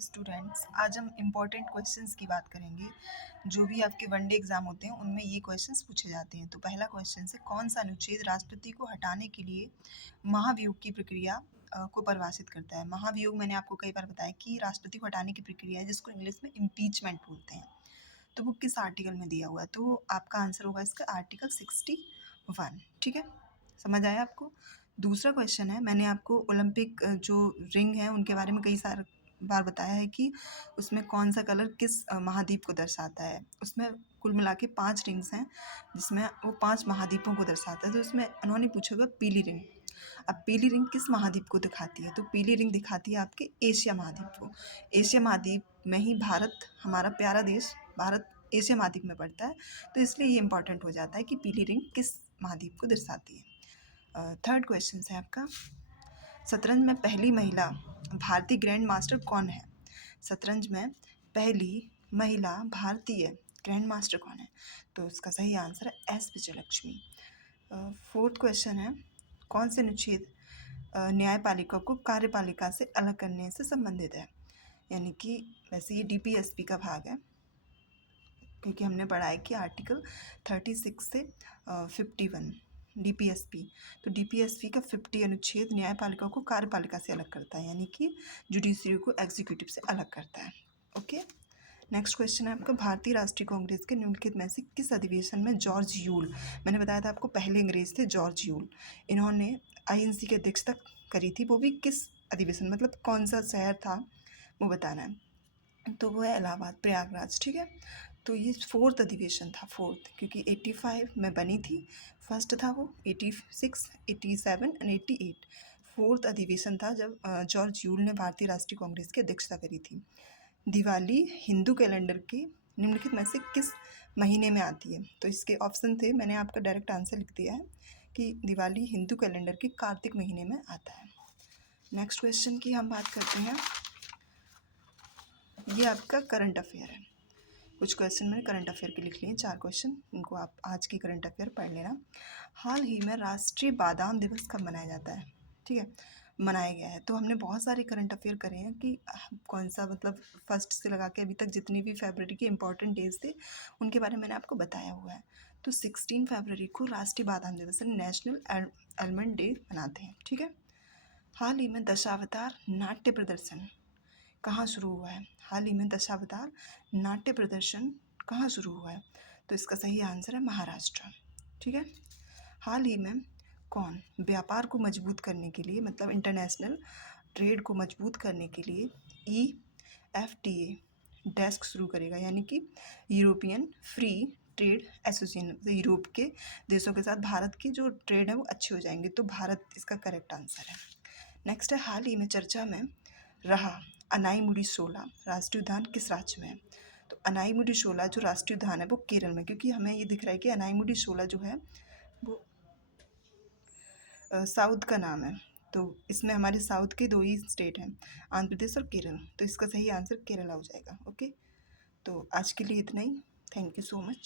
Students, आज हम important questions की बात करेंगे। जो भी आपके वनडे एग्जाम होते हैं उनमें ये क्वेश्चंस पूछे जाते हैं। तो पहला क्वेश्चन है, कौन सा अनुच्छेद राष्ट्रपति को हटाने के लिए महाभियोग की प्रक्रिया को परिभाषित करता है। महाभियोग मैंने आपको कई बार बताया कि राष्ट्रपति को हटाने की प्रक्रिया है जिसको इंग्लिश में इम्पीचमेंट बोलते हैं। तो वो किस आर्टिकल में दिया हुआ है, तो आपका आंसर होगा इसका आर्टिकल 61। ठीक है, समझ आया आपको। दूसरा क्वेश्चन है, मैंने आपको ओलंपिक जो रिंग है उनके बारे में कई सारे बार बताया है कि उसमें कौन सा कलर किस महाद्वीप को दर्शाता है। उसमें कुल मिला के 5 रिंग्स हैं जिसमें वो 5 महाद्वीपों को दर्शाता है। तो उसमें उन्होंने पूछा होगा पीली रिंग। अब पीली रिंग किस महाद्वीप को दिखाती है, तो पीली रिंग दिखाती है आपके एशिया महाद्वीप को। एशिया महाद्वीप में ही भारत, हमारा प्यारा देश भारत एशिया महाद्वीप में पड़ता है, तो इसलिए ये इंपॉर्टेंट हो जाता है कि पीली रिंग किस महाद्वीप को दर्शाती है। थर्ड क्वेश्चन है आपका, शतरंज में पहली महिला भारतीय ग्रैंड मास्टर कौन है। शतरंज में पहली महिला भारतीय ग्रैंड मास्टर कौन है, तो इसका सही आंसर है एस विजयलक्ष्मी। फोर्थ क्वेश्चन है, कौन से अनुच्छेद न्यायपालिका को कार्यपालिका से अलग करने से संबंधित है। यानी कि वैसे ये डीपीएसपी का भाग है, क्योंकि हमने पढ़ा है कि आर्टिकल 36 से 51 डीपीएसपी, तो डीपीएसपी का 50 अनुच्छेद न्यायपालिका को कार्यपालिका से अलग करता है, यानी कि जुडिशरी को एग्जीक्यूटिव से अलग करता है। ओके, नेक्स्ट क्वेश्चन है आपका, भारतीय राष्ट्रीय कांग्रेस के निम्नलिखित में से किस अधिवेशन में जॉर्ज यूल, मैंने बताया था आपको पहले अंग्रेज थे जॉर्ज यूल, इन्होंने आईएनसी की अध्यक्षता करी थी, वो भी किस अधिवेशन, मतलब कौन सा शहर था वो बताना है। तो वो है इलाहाबाद, प्रयागराज। ठीक है, तो ये 4th अधिवेशन था, 4th, क्योंकि 85 में बनी थी, फर्स्ट था वो 86, 87 एंड 88। 4th अधिवेशन था जब जॉर्ज यूल ने भारतीय राष्ट्रीय कांग्रेस की अध्यक्षता करी थी। दिवाली हिंदू कैलेंडर के निम्नलिखित में से किस महीने में आती है, तो इसके ऑप्शन थे, मैंने आपका डायरेक्ट आंसर लिख दिया है कि दिवाली हिंदू कैलेंडर के कार्तिक महीने में आता है। नेक्स्ट क्वेश्चन की हम बात करते हैं, ये आपका करंट अफेयर है। कुछ क्वेश्चन मैंने करंट अफेयर के लिख लिए, 4 क्वेश्चन, इनको आप आज की करंट अफेयर पढ़ लेना। हाल ही में राष्ट्रीय बादाम दिवस कब मनाया जाता है, ठीक है, मनाया गया है। तो हमने बहुत सारे करंट अफेयर करे हैं कि कौन सा, मतलब फर्स्ट से लगा के अभी तक जितनी भी फरवरी के इंपॉर्टेंट डेज थे उनके बारे में मैंने आपको बताया हुआ है। तो 16 फरवरी को राष्ट्रीय बादाम दिवस, नेशनल आलमंड डे मनाते हैं। ठीक है, हाल ही में दशावतार नाट्य प्रदर्शन कहाँ शुरू हुआ है। हाल ही में दशावतार नाट्य प्रदर्शन कहाँ शुरू हुआ है, तो इसका सही आंसर है महाराष्ट्र। ठीक है, हाल ही में कौन व्यापार को मजबूत करने के लिए, मतलब इंटरनेशनल ट्रेड को मजबूत करने के लिए EFTA डेस्क शुरू करेगा, यानी कि European free trade association. Europe के देशों के साथ भारत की जो ट्रेड है वो अच्छी हो जाएंगे, तो भारत इसका करेक्ट आंसर है। नेक्स्ट है, हाल ही में चर्चा में रहा अनाईमुडी शोला राष्ट्रीय उद्यान किस राज्य में है, तो अनाईमुडी शोला जो राष्ट्रीय उद्यान है वो केरल में, क्योंकि हमें ये दिख रहा है कि अनाईमुडी शोला जो है वो साउथ का नाम है, तो इसमें हमारे साउथ के 2 ही स्टेट हैं, आंध्र प्रदेश और केरल, तो इसका सही आंसर केरला हो जाएगा। ओके, तो आज के लिए इतना ही, थैंक यू सो मच।